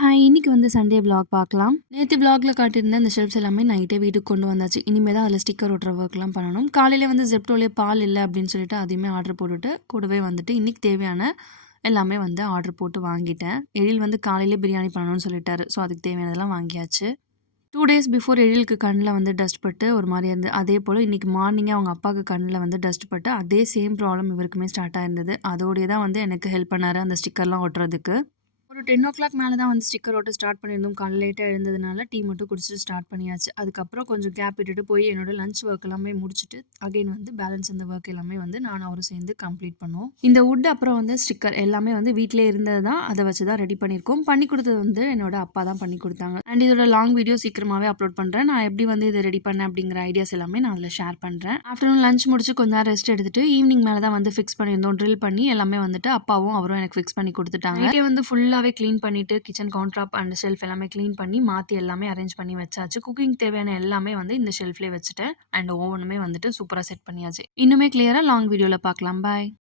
Hi இன்னைக்கு வந்து Sunday black பார்க்கலாம். நேற்று பிளாக்ல காட்டியிருந்த இந்த ஷெல்ஃப்ஸ் எல்லாமே நைட்டே வீட்டுக்கு கொண்டு வந்தாச்சு. இனிமேல் தான் அதில் ஸ்டிக்கர் ஒட்டுற ஒர்க்லாம் பண்ணணும். காலையில வந்து ஜெப்டோலே பால் இல்லை அப்படின்னு சொல்லிட்டு அதையுமே ஆர்டர் போட்டுட்டு கூடவே வந்துட்டு இன்னைக்கு தேவையான எல்லாமே வந்து ஆர்டர் போட்டு வாங்கிட்டேன். எழில் வந்து காலையிலே பிரியாணி பண்ணணும்னு சொல்லிட்டாரு. ஸோ அதுக்கு தேவையானதெல்லாம் வாங்கியாச்சு. டூ டேஸ் பிஃபோர் எழிலுக்கு கண்ணில் வந்து டஸ்ட் பட்டு ஒரு மாதிரி இருந்து அதே போல் இன்றைக்கி மார்னிங்கே அவங்க அப்பாவுக்கு கண்ணில் வந்து டஸ்ட் பட்டு அதே சேம் ப்ராப்ளம் இவருக்குமே ஸ்டார்ட் ஆயிருந்தது. அதோடய தான் வந்து எனக்கு ஹெல்ப் பண்ணார் அந்த ஸ்டிக்கர்லாம் ஒட்டுறதுக்கு ஒரு டென் ஓ கிளாக் மேலே தான் வந்து ஸ்டிக்கர் ஓட்ட ஸ்டார்ட் பண்ணியிருந்தோம். காலை லேட்டாக எழுந்ததுனால டீ மட்டும் குடிச்சிட்டு ஸ்டார்ட் பண்ணியாச்சு. அதுக்கப்புறம் கொஞ்சம் கேப் விட்டுட்டு போய் என்னோட லஞ்ச் ஒர்க் எல்லாமே முடிச்சுட்டு அகைன் வந்து பேலன்ஸ் அந்த ஒர்க் எல்லாமே வந்து நான் அவரும் சேர்ந்து கம்ப்ளீட் பண்ணுவோம் இந்த வுட் அப்புறம் வந்து ஸ்டிக்கர் எல்லாமே வந்து வீட்டிலே இருந்தது தான் அதை வச்சு தான் ரெடி பண்ணியிருக்கோம். பண்ணி கொடுத்தது வந்து என்னோட அப்பா தான் பண்ணி கொடுத்தாங்க. அண்ட் இதோட லாங் வீடியோ சீக்கிரமாகவே அப்லோட் பண்ணுறேன் நான் எப்படி வந்து இதை ரெடி பண்ணேன் அப்படிங்கிற ஐடியாஸ் எல்லாமே நான் அதில் ஷேர் பண்ணுறேன் ஆஃப்டர்நூன் லஞ்ச் முடிச்சு கொஞ்ச நேரம் ரெஸ்ட் எடுத்துட்டு ஈவினிங் மேலே தான் வந்து ஃபிக்ஸ் பண்ணியிருந்தோம். ட்ரில் பண்ணி எல்லாமே வந்துட்டு அப்பாவும் அவரும் எனக்கு ஃபிக்ஸ் பண்ணி கொடுத்துட்டாங்க. நைட்டே வந்து ஃபுல்லாகவே க்ளீன் பண்ணிட்டு கிச்சன் கவுண்டர் அண்ட் ஷெல்ஃப் எல்லாமே க்ளீன் பண்ணி மாற்றி எல்லாமே அரேஞ்ச் பண்ணி வச்சாச்சு. குக்கிங் தேவையான எல்லாமே வந்து இந்த ஷெல்ஃப்லேயே வச்சுட்டேன். அண்ட் ஓவனுமே வந்துட்டு சூப்பராக செட் பண்ணியாச்சு. இன்னுமே கிளியராக லாங் வீடியோவில் பார்க்கலாம். பாய்